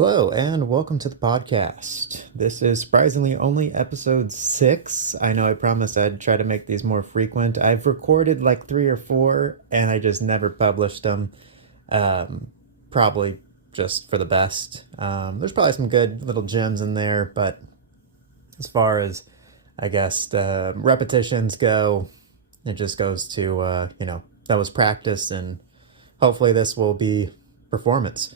Hello and welcome to the podcast. This is surprisingly only episode 6. I know I promised I'd try to make these more frequent. I've recorded like 3 or 4 and I just never published them. Probably just for the best. There's probably some good little gems in there, but as far as I guess the repetitions go, it just goes to, that was practice and hopefully this will be performance.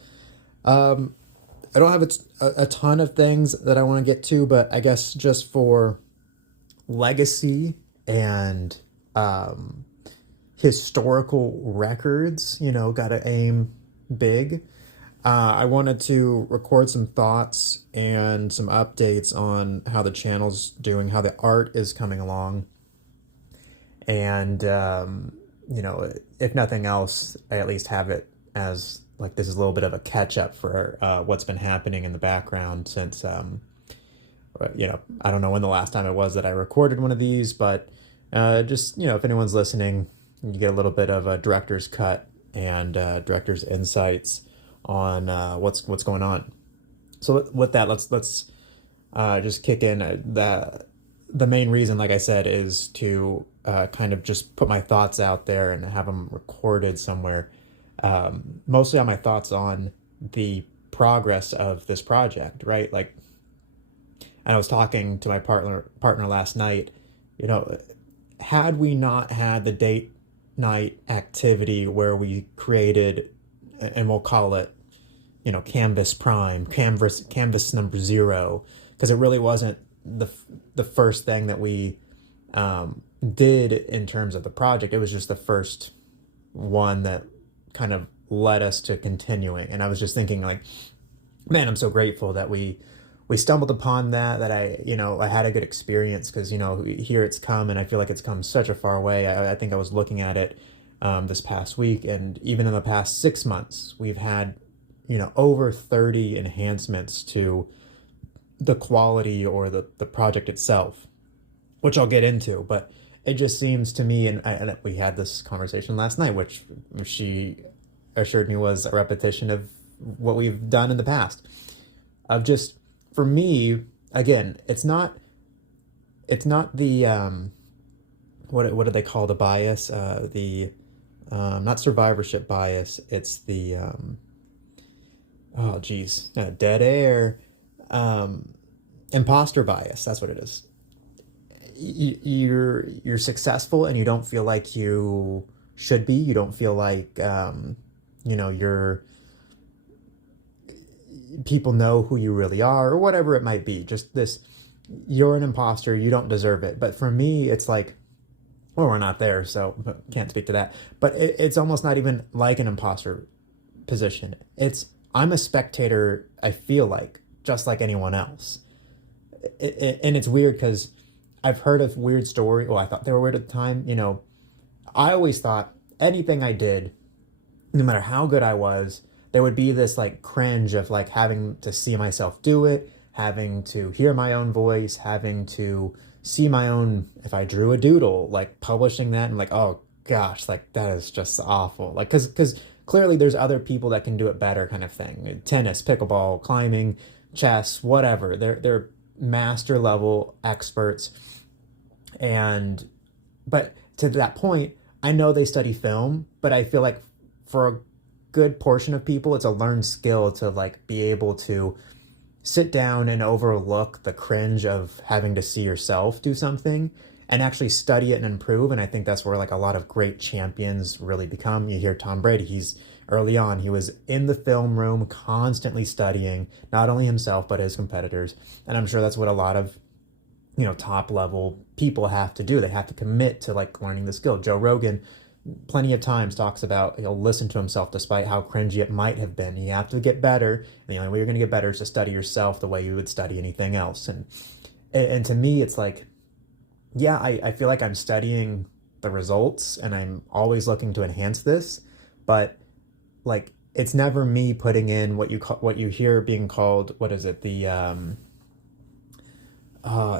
I don't have a ton of things that I want to get to, but I guess just for legacy and historical records, got to aim big. I wanted to record some thoughts and some updates on how the channel's doing, how the art is coming along. And, if nothing else, I at least have it as like this is a little bit of a catch up for what's been happening in the background since I don't know when the last time it was that I recorded one of these, but just if anyone's listening, you get a little bit of a director's cut and director's insights on what's going on. So with that, let's just kick in. The main reason, like I said, is to kind of just put my thoughts out there and have them recorded somewhere. Mostly on my thoughts on the progress of this project, right? Like, and I was talking to my partner last night, had we not had the date night activity where we created, and we'll call it, canvas number 0, because it really wasn't the first thing that we did in terms of the project. It was just the first one that kind of led us to continuing. And I was just thinking like, man, I'm so grateful that we stumbled upon that I had a good experience, because here it's come, and I feel like it's come such a far way. I think I was looking at it this past week, and even in the past 6 months we've had over 30 enhancements to the quality or the project itself, which I'll get into. But it just seems to me, and we had this conversation last night, which she assured me was a repetition of what we've done in the past. Of just, for me, again, it's not the what do they call the bias? The not survivorship bias. It's the dead air, imposter bias. That's what it is. You're successful and you don't feel like you should be. You don't feel like you're people know who you really are, or whatever it might be. Just this, you're an imposter, you don't deserve it. But for me, it's like, well, we're not there, so can't speak to that. But it's almost not even like an imposter position. I'm a spectator, I feel like, just like anyone else. And it's weird because I've heard of weird story. Well, I thought they were weird at the time. I always thought anything I did, no matter how good I was, there would be this like cringe of like having to see myself do it, having to hear my own voice, having to see my own, if I drew a doodle, like publishing that and like, oh gosh, like that is just awful. Like, cause clearly there's other people that can do it better, kind of thing. Tennis, pickleball, climbing, chess, whatever. They're master level experts. But to that point, I know they study film, but I feel like for a good portion of people, it's a learned skill to like be able to sit down and overlook the cringe of having to see yourself do something and actually study it and improve. And I think that's where like a lot of great champions really become. You hear Tom Brady, early on, he was in the film room constantly studying, not only himself, but his competitors. And I'm sure that's what a lot of top level people have to do. They have to commit to like learning the skill. Joe Rogan plenty of times talks about he'll listen to himself despite how cringy it might have been. You have to get better, and the only way you're going to get better is to study yourself the way you would study anything else. And to me, it's like, yeah, I feel like I'm studying the results and I'm always looking to enhance this, but like it's never me putting in what you hear being called, what is it, the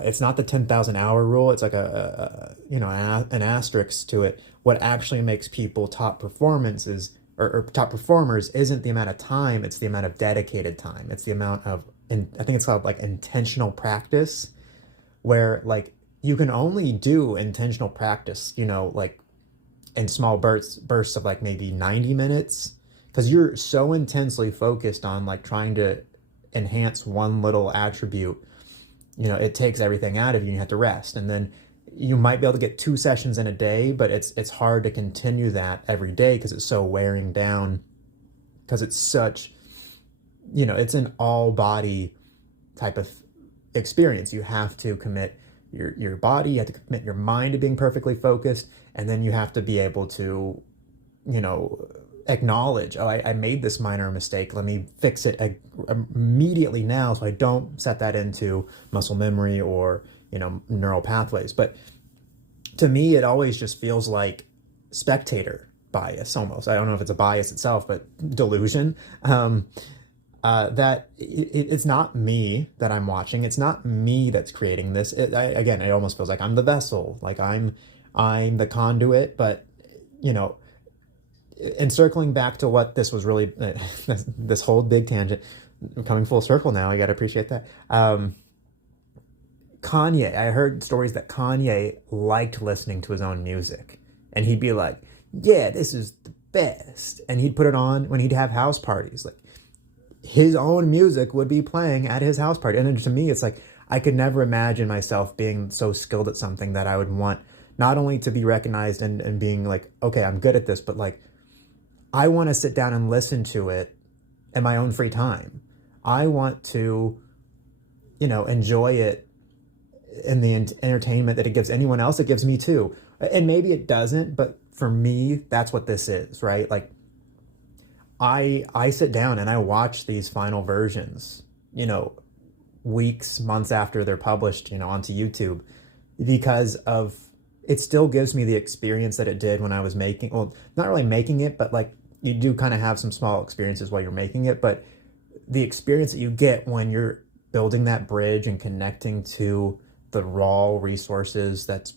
it's not the 10,000 hour rule. It's like an asterisk to it. What actually makes people top performance is or top performers isn't the amount of time, it's the amount of dedicated time. It's the amount of, and I think it's called like intentional practice, where like you can only do intentional practice, like in small bursts of like maybe 90 minutes, because you're so intensely focused on like trying to enhance one little attribute. It takes everything out of you and you have to rest. And then you might be able to get 2 sessions in a day, but it's hard to continue that every day because it's so wearing down, because it's such, it's an all body type of experience. You have to commit your body, you have to commit your mind to being perfectly focused, and then you have to be able to, acknowledge, oh, I made this minor mistake. Let me fix it immediately now, so I don't set that into muscle memory or neural pathways. But to me, it always just feels like spectator bias almost. I don't know if it's a bias itself, but delusion. That it's not me that I'm watching. It's not me that's creating this. Again, it almost feels like I'm the vessel, like I'm the conduit. But and circling back to what this was really, this whole big tangent, coming full circle now. I got to appreciate that. Kanye, I heard stories that Kanye liked listening to his own music, and he'd be like, yeah, this is the best. And he'd put it on when he'd have house parties. Like, his own music would be playing at his house party. And to me, it's like, I could never imagine myself being so skilled at something that I would want not only to be recognized and being like, okay, I'm good at this, but like, I want to sit down and listen to it in my own free time. I want to, enjoy it in the entertainment that it gives anyone else. It gives me too. And maybe it doesn't, but for me, that's what this is, right? Like, I sit down and I watch these final versions, weeks, months after they're published, onto YouTube, because of, it still gives me the experience that it did when I was making, well, not really making it, but like, you do kind of have some small experiences while you're making it, but the experience that you get when you're building that bridge and connecting to the raw resources that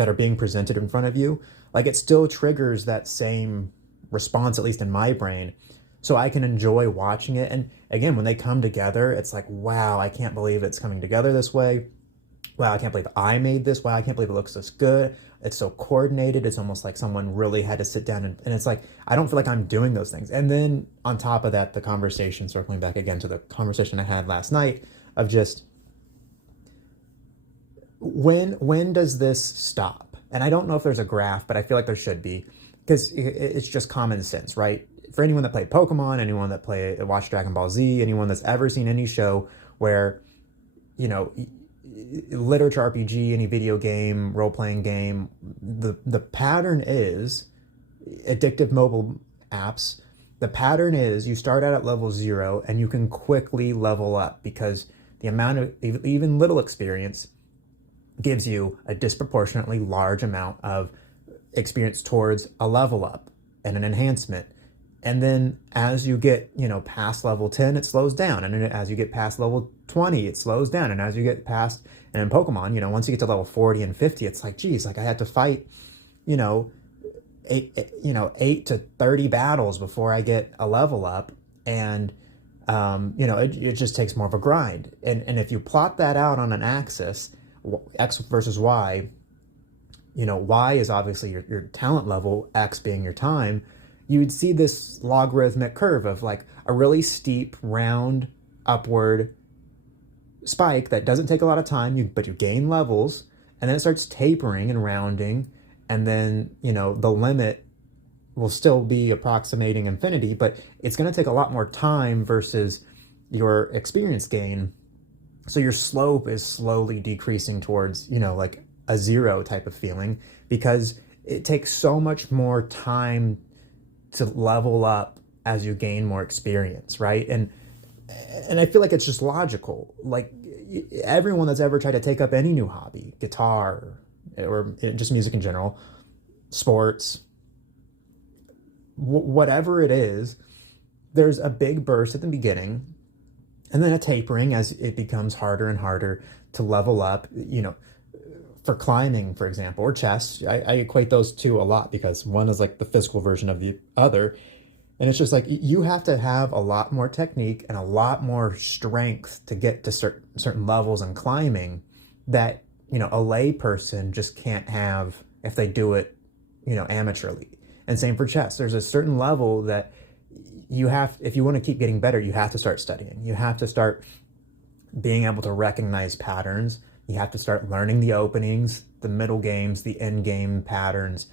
are being presented in front of you, like, it still triggers that same response, at least in my brain. So I can enjoy watching it. And again, when they come together, it's like, wow, I can't believe it's coming together this way. Wow, I can't believe I made this. Wow, I can't believe it looks this good. It's so coordinated. It's almost like someone really had to sit down and it's like, I don't feel like I'm doing those things. And then on top of that, the conversation, circling back again to the conversation I had last night of just, when does this stop? And I don't know if there's a graph, but I feel like there should be, because it's just common sense, right? For anyone that played Pokemon, anyone that watched Dragon Ball Z, anyone that's ever seen any show where, literature, RPG, any video game, role-playing game, the pattern is, addictive mobile apps, the pattern is you start out at level 0 and you can quickly level up, because the amount of even little experience gives you a disproportionately large amount of experience towards a level up and an enhancement. And then as you get, past level 10, it slows down. And then as you get past level 20, it slows down. And as you get past, and in Pokemon, once you get to level 40 and 50, it's like, geez, like I had to fight, 8 to 30 battles before I get a level up. And, it just takes more of a grind. And if you plot that out on an axis, X versus Y, Y is obviously your talent level, X being your time. You would see this logarithmic curve of like a really steep, round, upward spike that doesn't take a lot of time, but you gain levels, and then it starts tapering and rounding, and then, the limit will still be approximating infinity, but it's going to take a lot more time versus your experience gain. So your slope is slowly decreasing towards, like a 0 type of feeling, because it takes so much more time to level up as you gain more experience, right? And I feel like it's just logical. Like, everyone that's ever tried to take up any new hobby, guitar, or just music in general, sports, whatever it is, there's a big burst at the beginning, and then a tapering as it becomes harder and harder to level up. for climbing, for example, or chess. I equate those two a lot because one is like the physical version of the other. And it's just like you have to have a lot more technique and a lot more strength to get to certain levels in climbing that, a lay person just can't have if they do it, amateurly. And same for chess. There's a certain level that if you want to keep getting better, you have to start studying. You have to start being able to recognize patterns. You have to start learning the openings, the middle games, the end game patterns,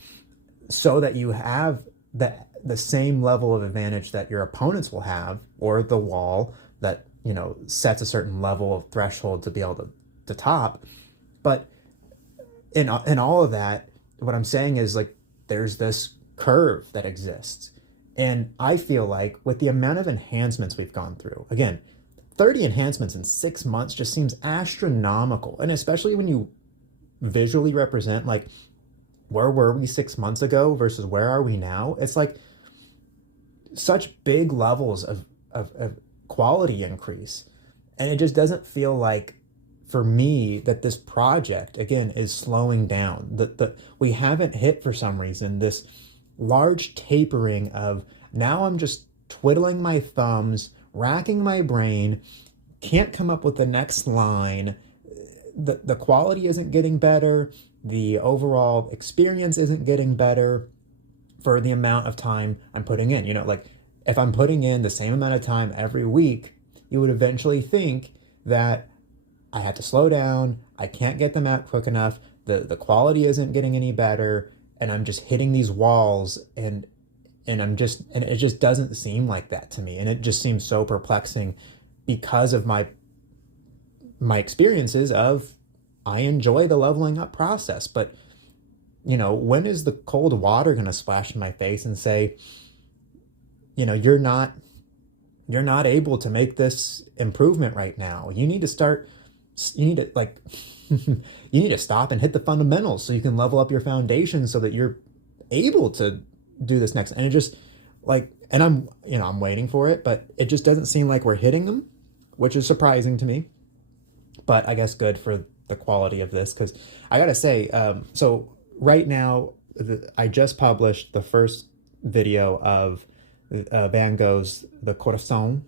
so that you have the same level of advantage that your opponents will have, or the wall that, sets a certain level of threshold to be able to top. But in all of that, what I'm saying is like, there's this curve that exists. And I feel like with the amount of enhancements we've gone through, again, 30 enhancements in 6 months just seems astronomical. And especially when you visually represent like, where were we 6 months ago versus where are we now? It's like such big levels of quality increase. And it just doesn't feel like, for me, that this project, again, is slowing down. We haven't hit, for some reason, this large tapering of, now I'm just twiddling my thumbs, racking my brain, can't come up with the next line. The quality isn't getting better. The overall experience isn't getting better for the amount of time I'm putting in. Like if I'm putting in the same amount of time every week, you would eventually think that I have to slow down. I can't get them out quick enough. The quality isn't getting any better. And I'm just hitting these walls and it just doesn't seem like that to me. And it just seems so perplexing because of my experiences of, I enjoy the leveling up process, but when is the cold water going to splash in my face and say, you're not able to make this improvement right now. You need to like, you need to stop and hit the fundamentals so you can level up your foundation so that you're able to do this next. And it just like, and I'm waiting for it, but it just doesn't seem like we're hitting them, which is surprising to me, but I guess good for the quality of this. Cause I gotta say, so right now I just published the first video of Van Gogh's The Corazon,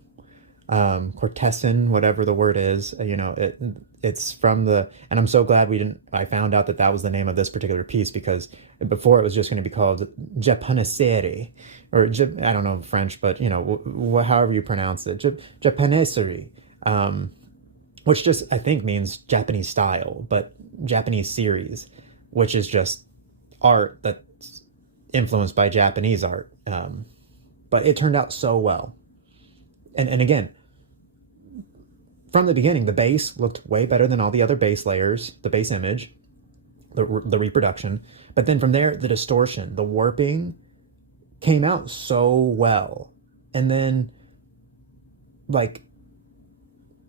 Cortesson, whatever the word is, it's from and I'm so glad I found out that was the name of this particular piece, because before it was just going to be called Japoneseri, or I don't know French, but however you pronounce it, Japoneseri, which just, I think, means Japanese style, but Japanese series, which is just art that's influenced by Japanese art. But it turned out so well. And again, from the beginning, the base looked way better than all the other base layers, the base image, the reproduction. But then from there, the distortion, the warping came out so well. And then, like,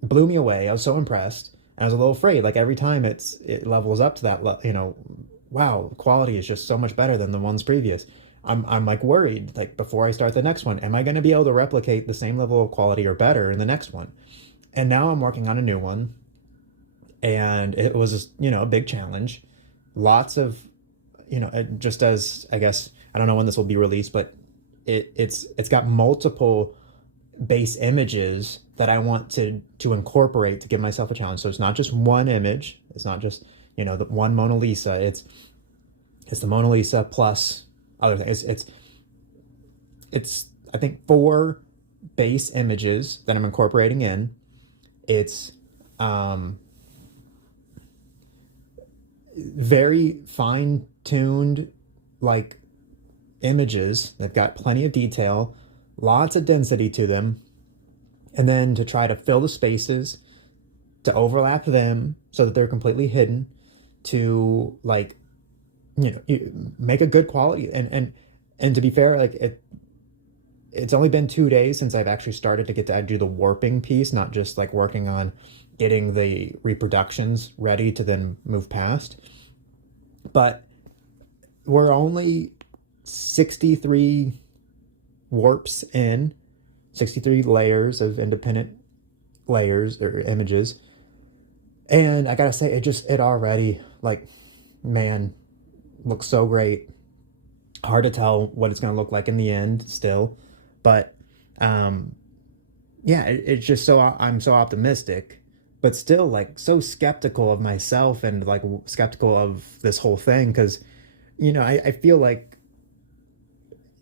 blew me away. I was so impressed. And I was a little afraid. Like, every time it levels up to that, wow, quality is just so much better than the ones previous. I'm like worried, like, before I start the next one, am I going to be able to replicate the same level of quality or better in the next one? And now I'm working on a new one, and it was, a big challenge. Lots of, just as, I guess, I don't know when this will be released, but it's got multiple base images that I want to incorporate to give myself a challenge. So it's not just one image. It's not just, the one Mona Lisa. It's the Mona Lisa plus other things. It's I think 4 base images that I'm incorporating in. It's very fine-tuned, like, images. They've got plenty of detail, lots of density to them, and then to try to fill the spaces, to overlap them so that they're completely hidden, to, like, make a good quality. And to be fair, like, it's only been 2 days since I've actually started to get to do the warping piece, not just like working on getting the reproductions ready to then move past. But we're only 63 warps in, 63 layers of independent layers or images. And I gotta say, it already, like, man, looks so great. Hard to tell what it's going to look like in the end still, but um yeah, it's just so I'm so optimistic, but still like so skeptical of myself and like skeptical of this whole thing because I feel like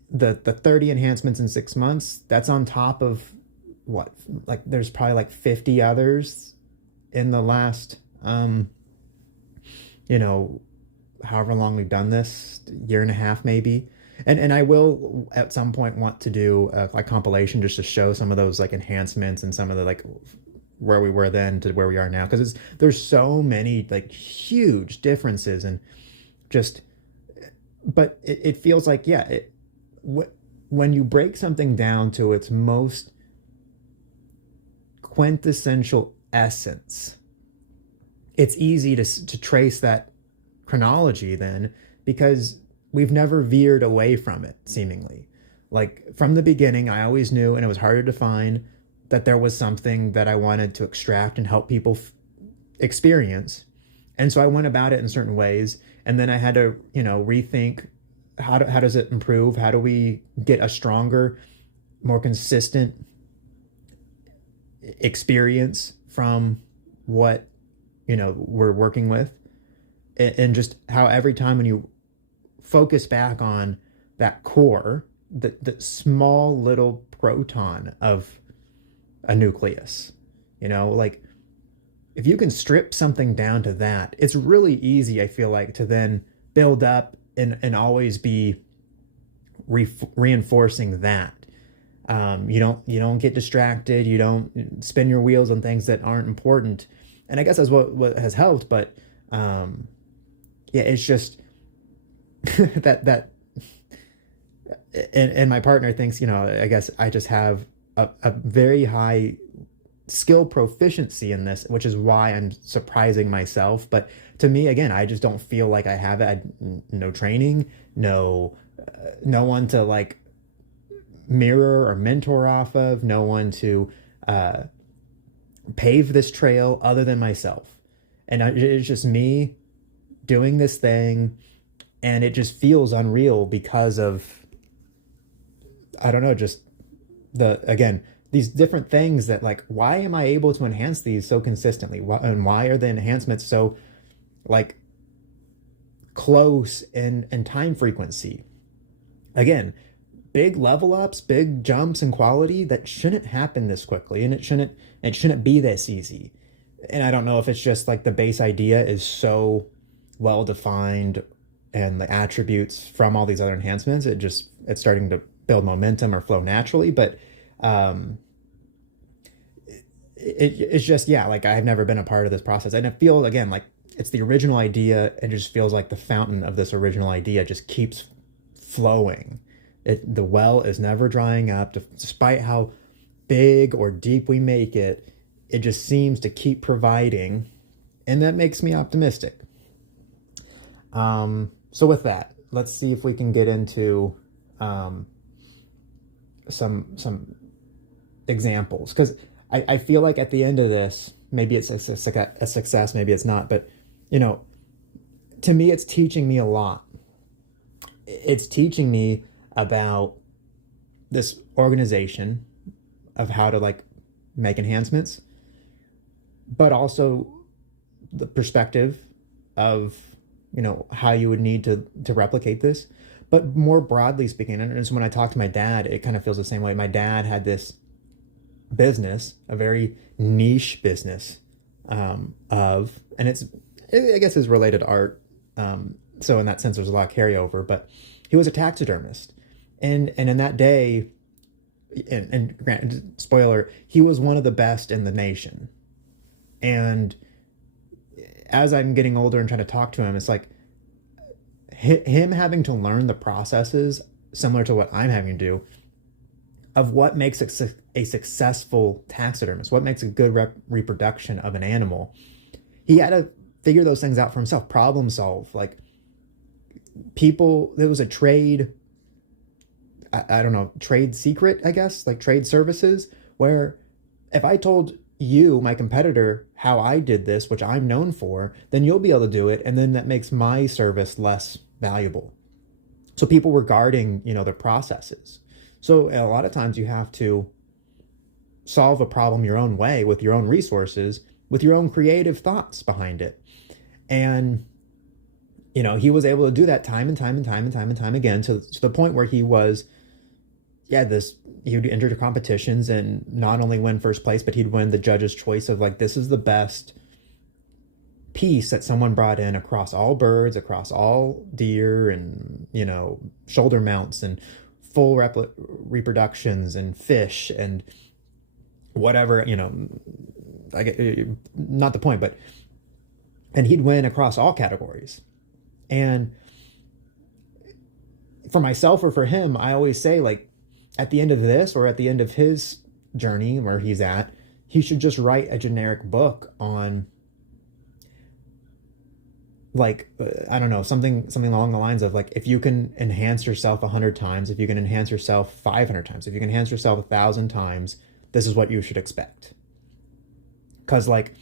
the 30 enhancements in 6 months, that's on top of what, like there's probably like 50 others in the last you know however long we've done this, year and a half maybe. And I will at some point want to do a like compilation just to show some of those like enhancements and some of the like where we were then to where we are now, because there's so many like huge differences and just, but it feels like, yeah, when you break something down to its most quintessential essence, it's easy to trace that chronology then, because we've never veered away from it seemingly. Like from the beginning, I always knew, and it was harder to find, that there was something that I wanted to extract and help people experience. And so I went about it in certain ways. And then I had to, rethink how does it improve? How do we get a stronger, more consistent experience from what, we're working with? And just how every time when you focus back on that core, the small little proton of a nucleus, like if you can strip something down to that, it's really easy, I feel like, to then build up and always be reinforcing that. You don't get distracted. You don't spin your wheels on things that aren't important. And I guess that's what has helped. But yeah, it's just that and my partner thinks, I guess I just have a very high skill proficiency in this, which is why I'm surprising myself. But to me, again, I just don't feel like I have it. No training, no one to like mirror or mentor off of, no one to pave this trail other than myself. And it's just me doing this thing, and it just feels unreal because of, I don't know, just again, these different things that, like, why am I able to enhance these so consistently? And why are the enhancements so like close in time frequency? Again, big level ups, big jumps in quality that shouldn't happen this quickly, and it shouldn't be this easy. And I don't know if it's just like the base idea is so well defined and the attributes from all these other enhancements, it's starting to build momentum or flow naturally. But it's just, yeah, like I've never been a part of this process, and I feel again like it's the original idea. It just feels like the fountain of this original idea just keeps flowing. The well is never drying up, despite how big or deep we make it. It just seems to keep providing, and that makes me optimistic. So with that, let's see if we can get into some examples, because I feel like at the end of this, maybe it's a success, maybe it's not, but to me, it's teaching me a lot. It's teaching me about this organization of how to like make enhancements, but also the perspective of how you would need to replicate this. But more broadly speaking, and so when I talk to my dad, it kind of feels the same way. My dad had this business, a very niche business, and I guess is related to art. So in that sense, there's a lot of carryover. But he was a taxidermist, and in that day, and granted, spoiler, he was one of the best in the nation. And as I'm getting older and trying to talk to him, it's like him having to learn the processes similar to what I'm having to do of what makes a successful taxidermist, what makes a good reproduction of an animal. He had to figure those things out for himself, problem solve. Like there was a trade, I don't know, trade secret, I guess, like trade services, where if I told you, my competitor, how I did this, which I'm known for, then you'll be able to do it. And then that makes my service less valuable. So people were guarding, their processes. So a lot of times you have to solve a problem your own way with your own resources, with your own creative thoughts behind it. And, he was able to do that time and time and time and time and time again to the point where he was, he would enter competitions and not only win first place, but he'd win the judge's choice of like, this is the best piece that someone brought in across all birds, across all deer and, shoulder mounts and full reproductions and fish and whatever, I get, not the point, and he'd win across all categories. And for myself or for him, I always say, like, at the end of this or at the end of his journey where he's at, he should just write a generic book on, like, I don't know, something along the lines of, like, if you can enhance yourself 100 times, if you can enhance yourself 500 times, if you can enhance yourself 1,000 times, this is what you should expect. Because, like,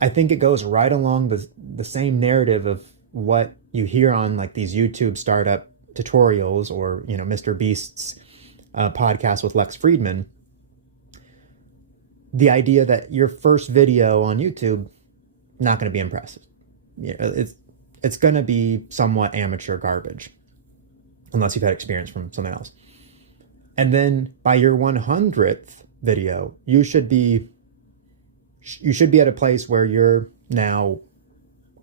I think it goes right along the same narrative of what you hear on, like, these YouTube startup tutorials or, Mr. Beast's podcast with Lex Friedman. The idea that your first video on YouTube, not going to be impressive. It's going to be somewhat amateur garbage, unless you've had experience from something else. And then by your 100th video, you should be at a place where you're now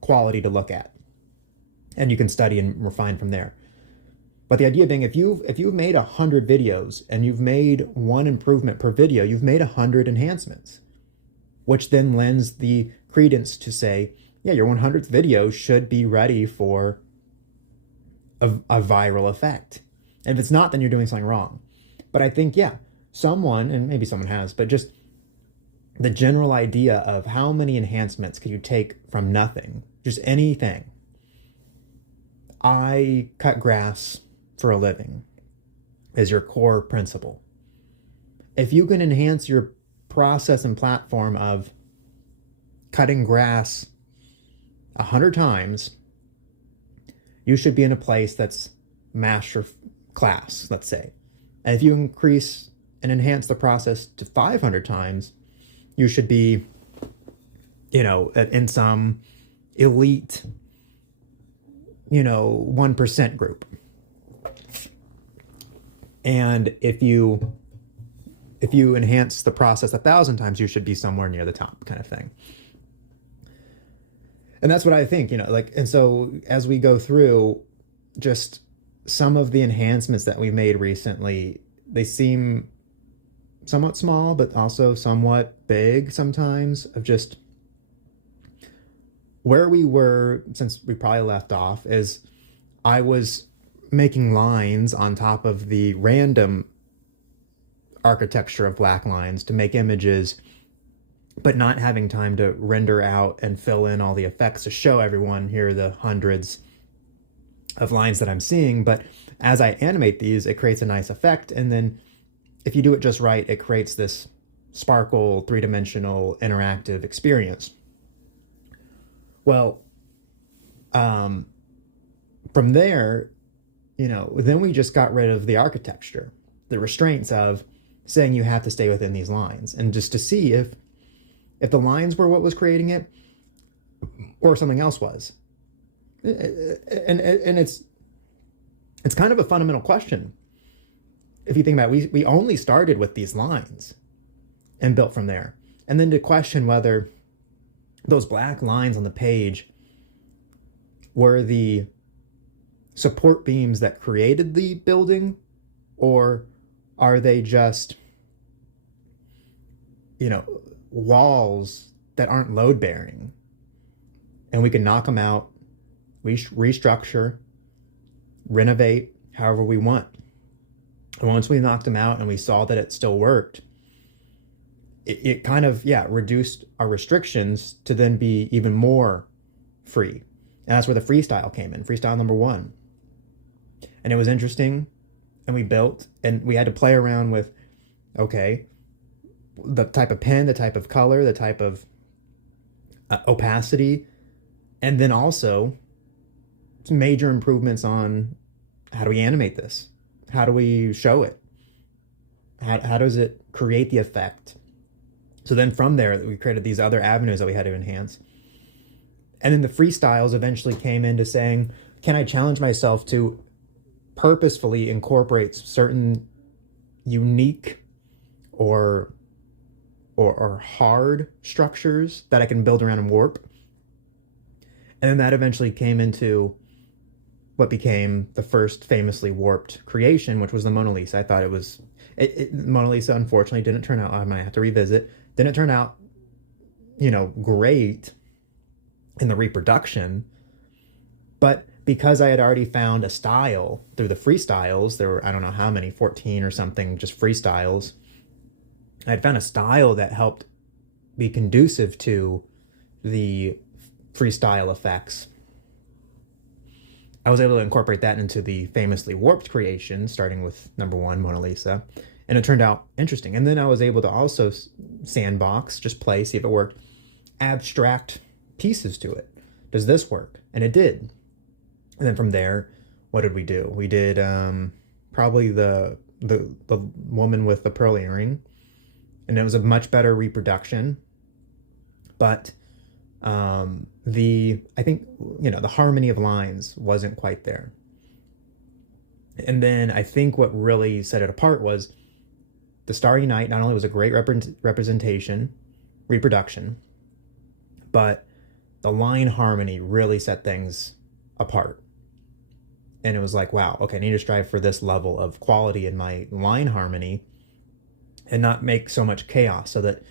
quality to look at, and you can study and refine from there. But the idea being, if you've made 100 videos and you've made one improvement per video, you've made 100 enhancements, which then lends the credence to say, yeah, your 100th video should be ready for a viral effect. And if it's not, then you're doing something wrong. But I think, yeah, someone, and maybe someone has, but just the general idea of how many enhancements could you take from nothing, just anything. I cut grass for a living is your core principle. If you can enhance your process and platform of cutting grass 100 times, you should be in a place that's master class, let's say. And if you increase and enhance the process to 500 times, you should be, in some elite, 1% group. And if you enhance the process 1,000 times, you should be somewhere near the top, kind of thing. And that's what I think, and so as we go through just some of the enhancements that we made recently, they seem somewhat small, but also somewhat big sometimes, of just where we were since we probably left off is I was making lines on top of the random architecture of black lines to make images, but not having time to render out and fill in all the effects to show everyone here are the hundreds of lines that I'm seeing. But as I animate these, it creates a nice effect. And then if you do it just right, it creates this sparkle, three-dimensional, interactive experience. Well, from there, then we just got rid of the architecture, the restraints of saying you have to stay within these lines, and just to see if the lines were what was creating it or something else was. And it's kind of a fundamental question. If you think about it, we only started with these lines and built from there. And then to question whether those black lines on the page were the support beams that created the building, or are they just, walls that aren't load bearing, and we can knock them out, restructure, renovate however we want. And once we knocked them out and we saw that it still worked, it kind of, reduced our restrictions to then be even more free. And that's where the freestyle came in, freestyle number 1. And it was interesting, and we built, and we had to play around with, okay, the type of pen, the type of color, the type of opacity, and then also some major improvements on how do we animate this? How do we show it? How does it create the effect? So then from there, we created these other avenues that we had to enhance. And then the freestyles eventually came into saying, can I challenge myself to purposefully incorporate certain unique or hard structures that I can build around and warp? And then that eventually came into what became the first famously warped creation, which was the Mona Lisa. I thought Mona Lisa unfortunately didn't turn out, I might have to revisit, didn't turn out, great in the reproduction. But because I had already found a style through the freestyles, there were, I don't know how many, 14 or something, just freestyles. I had found a style that helped be conducive to the freestyle effects. I was able to incorporate that into the famously warped creation, starting with number 1, Mona Lisa. And it turned out interesting. And then I was able to also sandbox, just play, see if it worked, abstract pieces to it. Does this work? And it did. And then from there, what did we do? We did probably the woman with the pearl earring. And it was a much better reproduction. But I think, the harmony of lines wasn't quite there. And then I think what really set it apart was the Starry Night not only was a great reproduction, but the line harmony really set things apart. And it was like, wow, okay, I need to strive for this level of quality in my line harmony and not make so much chaos, so that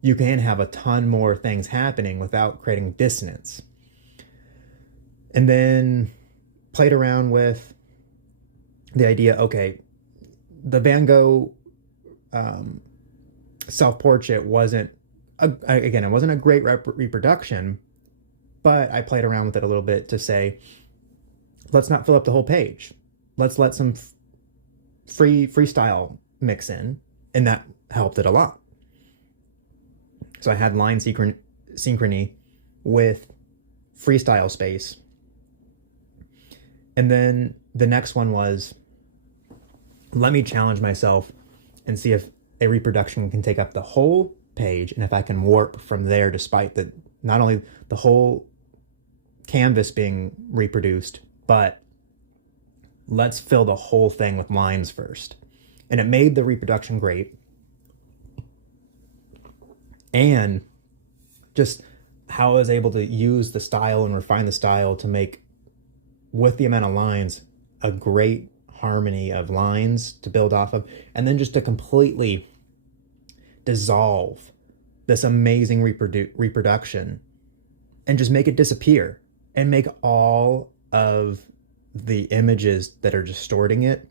you can have a ton more things happening without creating dissonance. And then played around with the idea, okay, the Van Gogh self-portrait wasn't, it wasn't a great reproduction, but I played around with it a little bit to say, let's not fill up the whole page. Let's let some freestyle mix in, and that helped it a lot. So I had line synchrony with freestyle space. And then the next one was, let me challenge myself and see if a reproduction can take up the whole page, and if I can warp from there, despite not only the whole canvas being reproduced, but let's fill the whole thing with lines first. And it made the reproduction great. And just how I was able to use the style and refine the style to make, with the amount of lines, a great harmony of lines to build off of, and then just to completely dissolve this amazing reproduction and just make it disappear, and make all of the images that are distorting it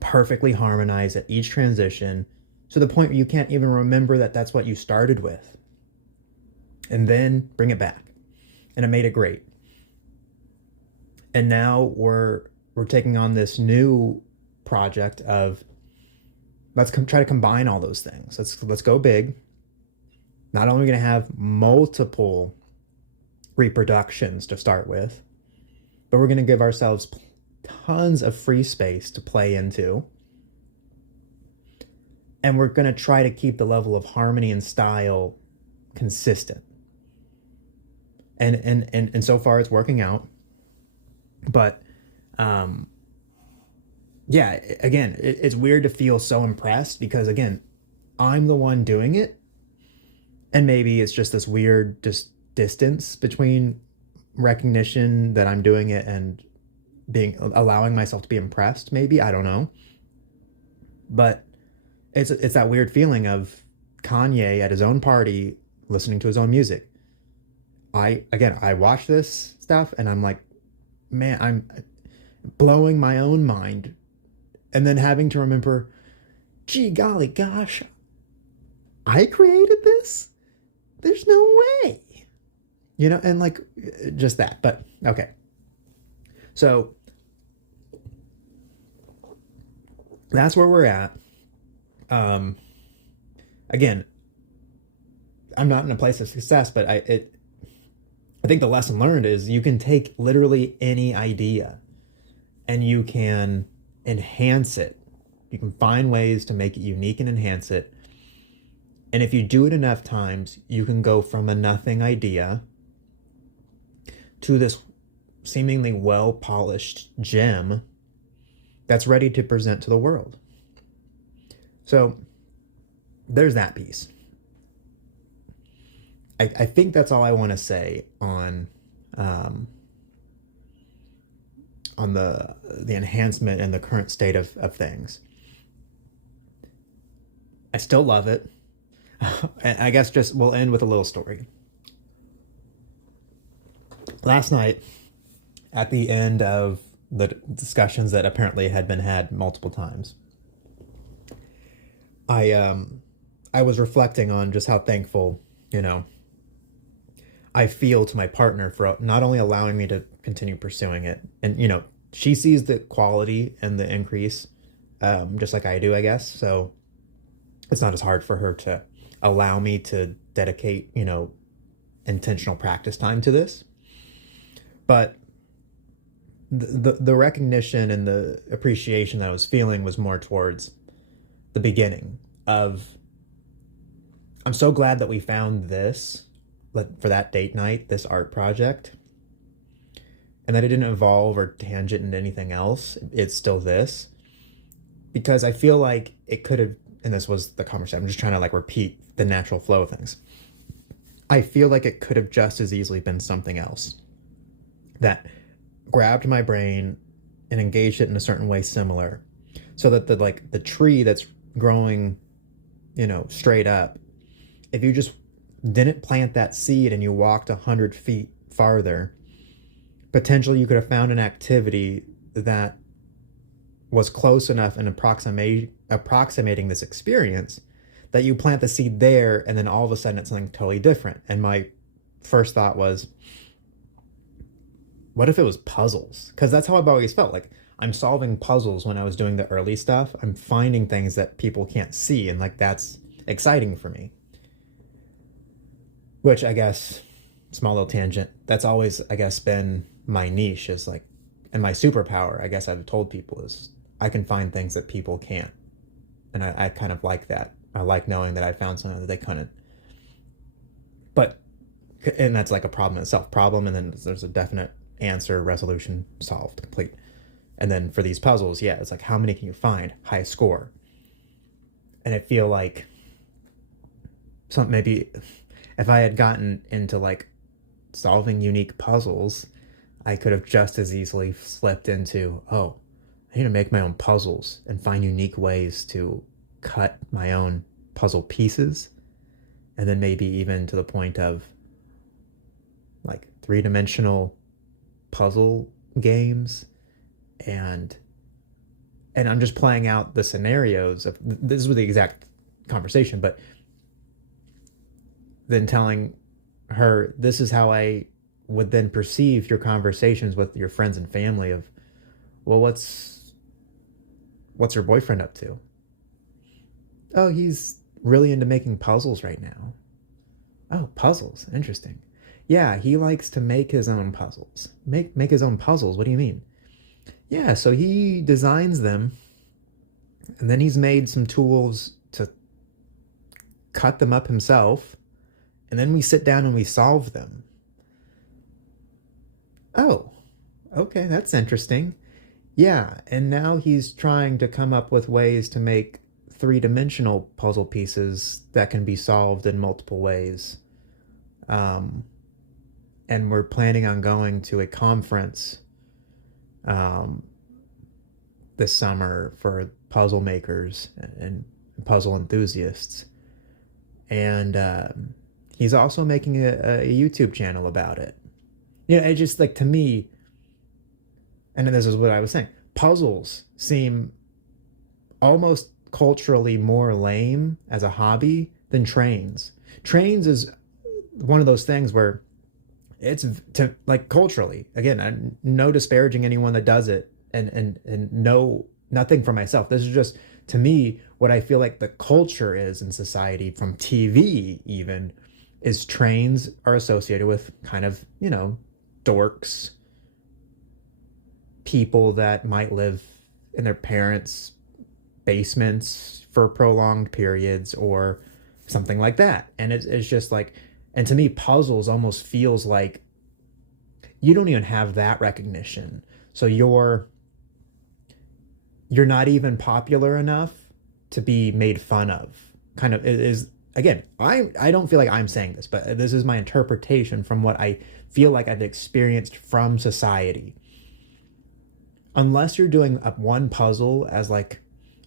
perfectly harmonize at each transition, to the point where you can't even remember that that's what you started with, and then bring it back. And it made it great. And now we're taking on this new project of, let's try to combine all those things. Let's go big. Not only are we going to have multiple reproductions to start with, but we're going to give ourselves tons of free space to play into. And we're going to try to keep the level of harmony and style consistent. And so far it's working out. But yeah, again, it's weird to feel so impressed, because again, I'm the one doing it. And maybe it's just this weird distance between recognition that I'm doing it and allowing myself to be impressed. Maybe, I don't know. But it's that weird feeling of Kanye at his own party listening to his own music. I watch this stuff and I'm like, man, I'm blowing my own mind, and then having to remember, gee golly gosh, I created this? There's no way. And like, just that. But okay. So that's where we're at. again, I'm not in a place of success, but I think the lesson learned is you can take literally any idea and you can enhance it. You can find ways to make it unique and enhance it. And if you do it enough times, you can go from a nothing idea to this seemingly well-polished gem that's ready to present to the world. So there's that piece. I think that's all I want to say on the enhancement and the current state of things. I still love it. And I guess just we'll end with a little story. Last night, at the end of the discussions that apparently had been had multiple times, I was reflecting on just how thankful, I feel to my partner for not only allowing me to continue pursuing it, and she sees the quality and the increase, just like I do, I guess. So it's not as hard for her to allow me to dedicate, intentional practice time to this. But the recognition and the appreciation that I was feeling was more towards the beginning of, I'm so glad that we found this for that date night, this art project, and that it didn't evolve or tangent into anything else. It's still this, because I feel like it could have, and this was the conversation, I'm just trying to repeat the natural flow of things. I feel like it could have just as easily been something else that grabbed my brain and engaged it in a certain way similar, so that the tree that's growing, straight up, if you just didn't plant that seed and you walked 100 feet farther, potentially you could have found an activity that was close enough in approximating this experience that you plant the seed there, and then all of a sudden it's something totally different. And my first thought was, what if it was puzzles? Because that's how I've always felt. Like, I'm solving puzzles when I was doing the early stuff. I'm finding things that people can't see, and that's exciting for me. Which, I guess, small little tangent, that's always, I guess, been my niche, is and my superpower, I guess I've told people, is I can find things that people can't. And I kind of like that. I like knowing that I found something that they couldn't. And that's like a problem in itself. Problem, and then there's a definite answer, resolution, solved, complete. And then for these puzzles, yeah, it's how many can you find? High score. And I feel like maybe if I had gotten into solving unique puzzles, I could have just as easily slipped into, oh, I need to make my own puzzles and find unique ways to cut my own puzzle pieces. And then maybe even to the point of three-dimensional puzzle games. And I'm just playing out the scenarios of, this was the exact conversation, but then telling her, this is how I would then perceive your conversations with your friends and family of, well, what's your boyfriend up to? Oh, he's really into making puzzles right now. Oh, puzzles. Interesting. Yeah, he likes to make his own puzzles. Make his own puzzles? What do you mean? Yeah, so he designs them, and then he's made some tools to cut them up himself, and then we sit down and we solve them. Oh, okay, that's interesting. Yeah, and now he's trying to come up with ways to make three-dimensional puzzle pieces that can be solved in multiple ways. And we're planning on going to a conference this summer for puzzle makers and puzzle enthusiasts. And he's also making a YouTube channel about it. It just to me, and this is what I was saying, puzzles seem almost culturally more lame as a hobby than trains. Trains is one of those things where it's culturally, again, no disparaging anyone that does it, and no, nothing for myself. This is just to me, what I feel like the culture is in society from TV even is trains are associated with kind of, dorks, people that might live in their parents' basements for prolonged periods or something like that. And it's just like, and to me, puzzles almost feels like you don't even have that recognition. So you're not even popular enough to be made fun of. Kind of is again, I don't feel like I'm saying this, but this is my interpretation from what I feel like I've experienced from society. Unless you're doing one puzzle as like,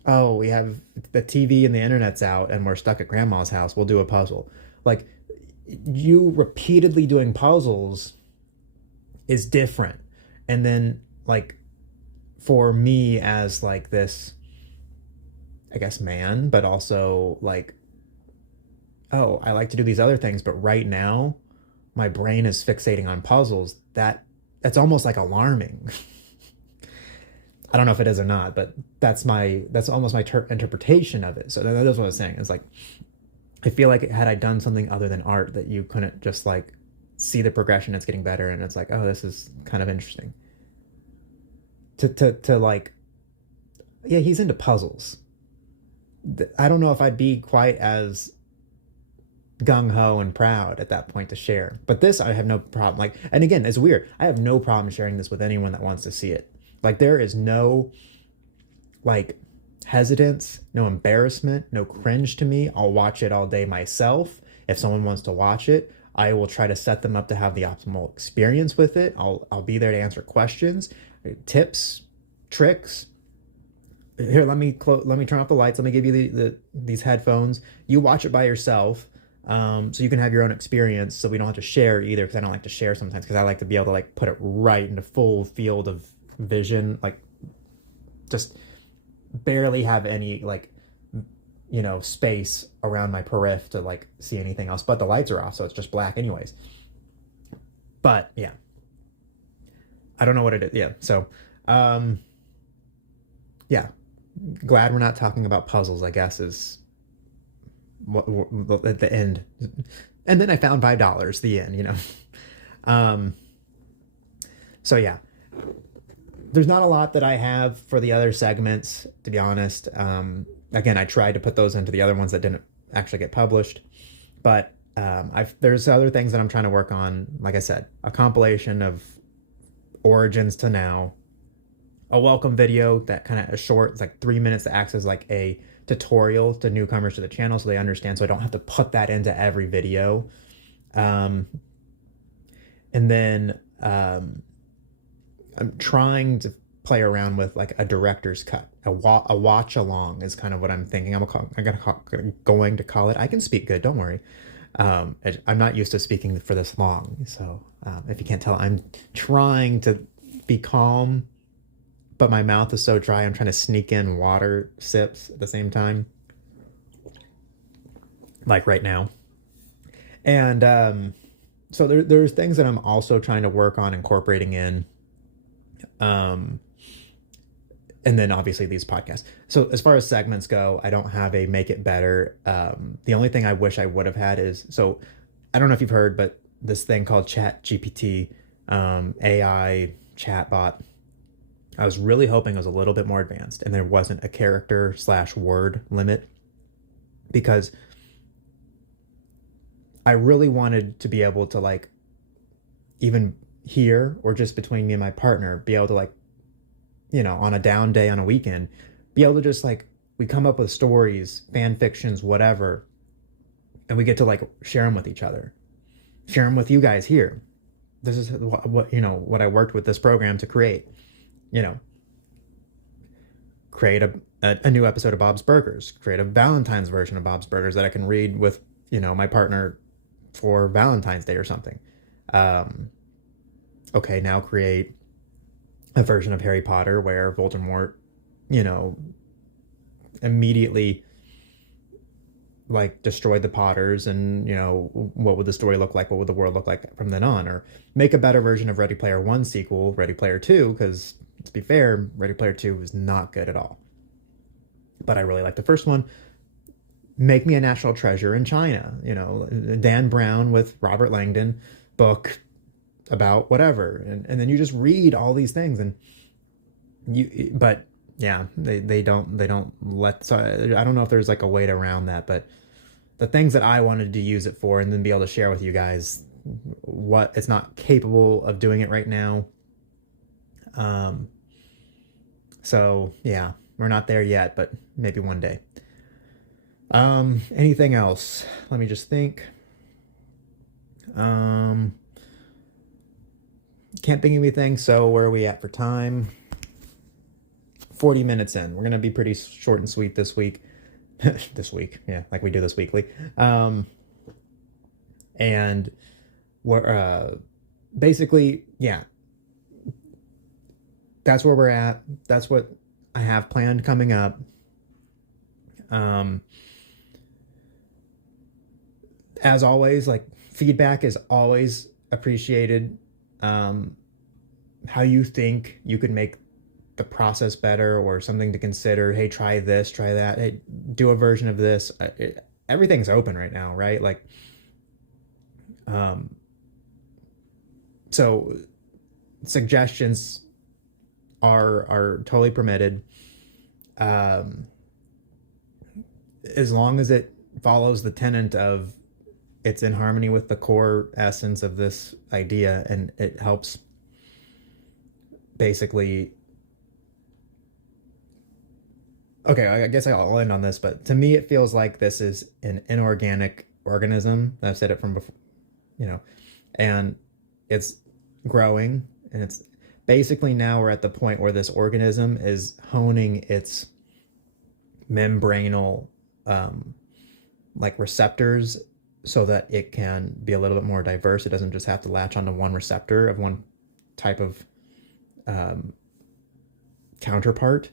oh, we have the TV and the internet's out and we're stuck at grandma's house, we'll do a puzzle. Like, you repeatedly doing puzzles is different. And then, like, for me as like this, I guess, man, but also like, oh, I like to do these other things, but right now my brain is fixating on puzzles. That's almost like alarming. I don't know if it is or not, but that's almost my interpretation of it. So that's what I was saying. It's like, I feel like had I done something other than art, that you couldn't just like see the progression, it's getting better, and it's like, oh, this is kind of interesting. To like, yeah, he's into puzzles. I don't know if I'd be quite as gung-ho and proud at that point to share. But this, I have no problem. Like, and again, it's weird. I have no problem sharing this with anyone that wants to see it. Like, there is no like hesitance, no embarrassment, no cringe to me. I'll watch it all day myself. If someone wants to watch it, I will try to set them up to have the optimal experience with it. I'll be there to answer questions, tips, tricks. Here, let me turn off the lights. Let me give you these headphones. You watch it by yourself, so you can have your own experience. So we don't have to share either, because I don't like to share sometimes, because I like to be able to like put it right into full field of vision, like just barely have any like space around my periph to like see anything else, but the lights are off, so it's just black anyways. But yeah, I don't know what it is. Yeah, so yeah, glad we're not talking about puzzles, I guess, is what at the end. And then I found $5, the end. So yeah, there's not a lot that I have for the other segments, to be honest. Again, I tried to put those into the other ones that didn't actually get published, but there's other things that I'm trying to work on. Like I said, a compilation of origins to now, a welcome video that kind of is short. It's like 3 minutes, that acts as like a tutorial to newcomers to the channel, so they understand, so I don't have to put that into every video. And then I'm trying to play around with like a director's cut, a watch along is kind of what I'm thinking. I'm going to call it. I can speak good, don't worry. I'm not used to speaking for this long, so if you can't tell, I'm trying to be calm, but my mouth is so dry. I'm trying to sneak in water sips at the same time, like right now. And so there's things that I'm also trying to work on incorporating in. And then obviously these podcasts. So as far as segments go, I don't have a make it better. The only thing I wish I would have had is, so I don't know if you've heard, but this thing called Chat GPT, AI chatbot, I was really hoping it was a little bit more advanced and there wasn't a character/word limit, because I really wanted to be able to like, even here or just between me and my partner, be able to like, on a down day on a weekend, be able to just like, we come up with stories, fan fictions, whatever, and we get to like share them with each other, share them with you guys here. This is what I worked with this program to create. Create a new episode of Bob's Burgers, create a Valentine's version of Bob's Burgers that I can read with my partner for Valentine's Day or something. Okay, now create a version of Harry Potter where Voldemort, immediately like destroyed the Potters, and what would the story look like? What would the world look like from then on? Or make a better version of Ready Player One sequel, Ready Player Two, because to be fair, Ready Player Two was not good at all. but I really like the first one. Make Me a National Treasure in China, Dan Brown with Robert Langdon book about whatever. And then you just read all these things but yeah, they don't let, so I don't know if there's like a way around that, but the things that I wanted to use it for and then be able to share with you guys what it's not capable of doing it right now. So yeah, we're not there yet, but maybe one day. Anything else? Let me just think. Can't think of anything. So where are we at for time? 40 minutes in. We're going to be pretty short and sweet this week. This week. Yeah. Like we do this weekly. And we're, basically, yeah, that's where we're at. That's what I have planned coming up. As always, like, feedback is always appreciated. How you think you could make the process better or something to consider. Hey, try this, try that. Hey, do a version of this. Everything's open right now, right? Like, so suggestions are totally permitted. As long as it follows the tenet of it's in harmony with the core essence of this idea, and it helps basically. Okay, I guess I'll end on this, but to me it feels like this is an inorganic organism. I've said it from before, and it's growing, and it's basically, now we're at the point where this organism is honing its membranal like receptors so that it can be a little bit more diverse. It doesn't just have to latch onto one receptor of one type of counterpart.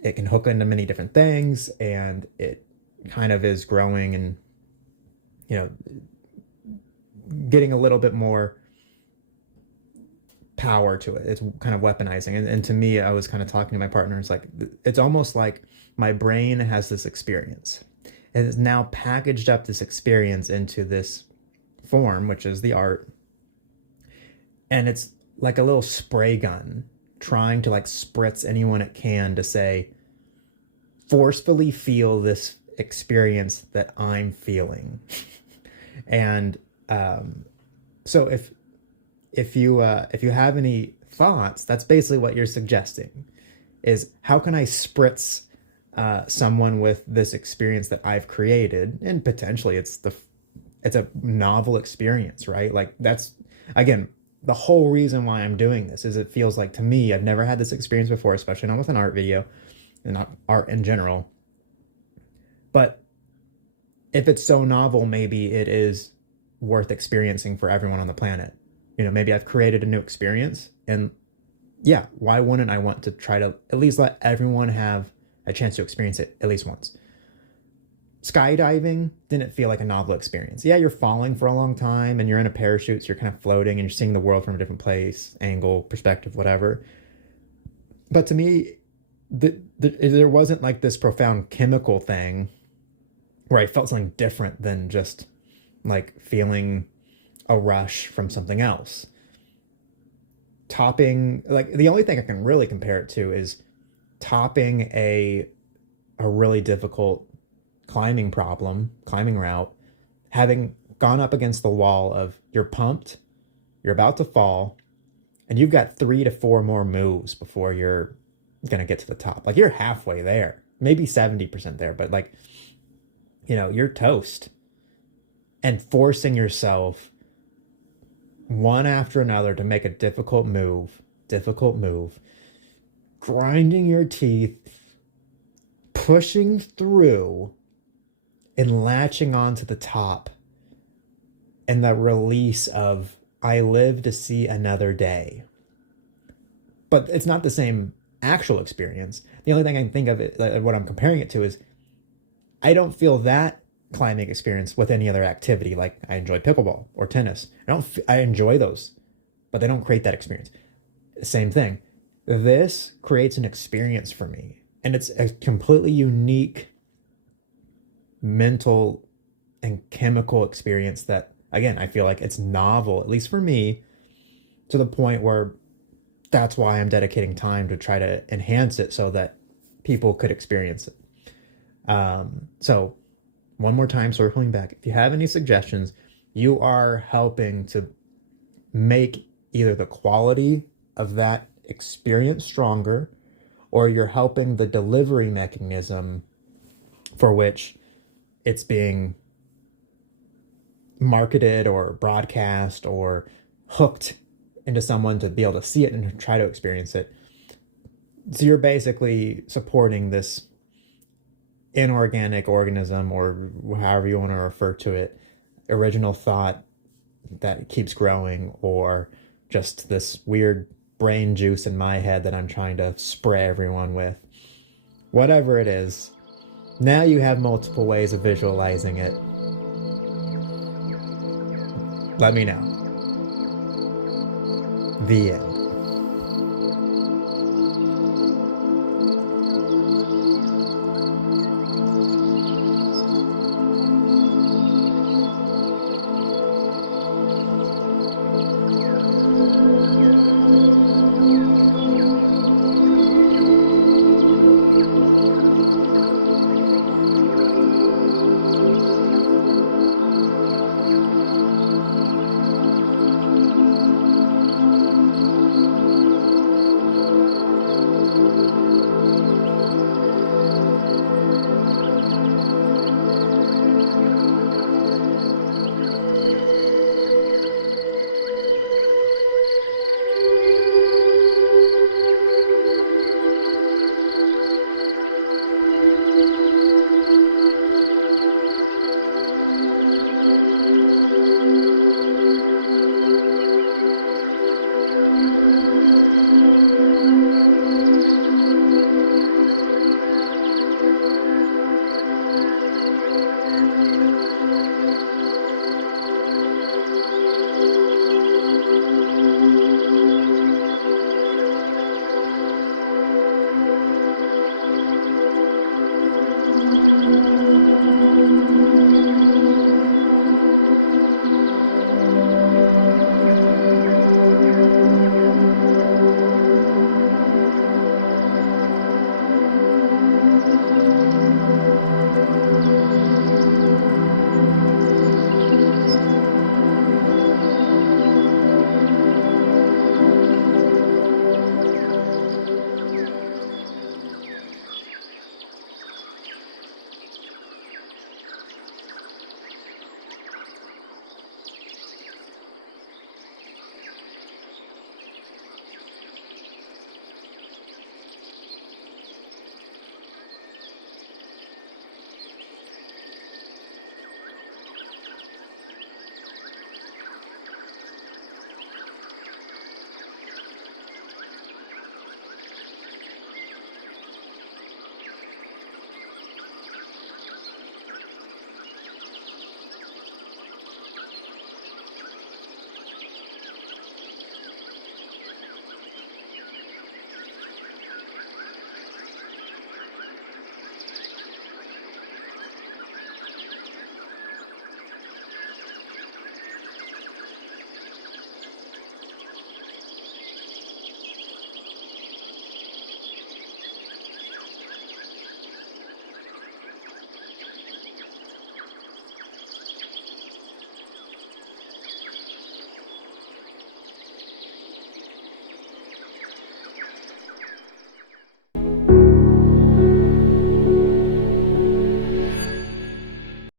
It can hook into many different things, and it kind of is growing and, getting a little bit more power to it. It's kind of weaponizing. And to me, I was kind of talking to my partner. It's like, it's almost like my brain has this experience and it's now packaged up this experience into this form, which is the art. And it's like a little spray gun trying to like spritz anyone it can to say, forcefully feel this experience that I'm feeling. And so if you have any thoughts, that's basically what you're suggesting, is how can I spritz someone with this experience that I've created? And potentially it's a novel experience, right? Like, that's, again, the whole reason why I'm doing this is it feels like, to me, I've never had this experience before, especially not with an art video and not art in general. But if it's so novel, maybe it is worth experiencing for everyone on the planet. Maybe I've created a new experience, and yeah, why wouldn't I want to try to at least let everyone have a chance to experience it at least once? Skydiving didn't feel like a novel experience. Yeah, you're falling for a long time and you're in a parachute, so you're kind of floating and you're seeing the world from a different place, angle, perspective, whatever. But to me, there wasn't like this profound chemical thing where I felt something different than just like feeling a rush from something else. Topping, like, the only thing I can really compare it to is topping a really difficult climbing route, having gone up against the wall of you're pumped, you're about to fall, and you've got 3 to 4 more moves before you're going to get to the top. Like, you're halfway there, maybe 70% there, but like, you're toast. And forcing yourself one after another to make a difficult move, grinding your teeth, pushing through, and latching onto the top, and the release of, I live to see another day. But it's not the same actual experience. The only thing I can think of it, what I'm comparing it to, is I don't feel that climbing experience with any other activity. Like, I enjoy pickleball or tennis. I enjoy those, but they don't create that experience. Same thing. This creates an experience for me. And it's a completely unique mental and chemical experience that, again, I feel like it's novel, at least for me, to the point where that's why I'm dedicating time to try to enhance it so that people could experience it. So, one more time, circling back, if you have any suggestions, you are helping to make either the quality of that experience stronger, or you're helping the delivery mechanism for which it's being marketed or broadcast or hooked into someone to be able to see it and try to experience it. So you're basically supporting this inorganic organism, or however you want to refer to it, original thought that keeps growing, or just this weird brain juice in my head that I'm trying to spray everyone with. Whatever it is, now you have multiple ways of visualizing it. Let me know. The end.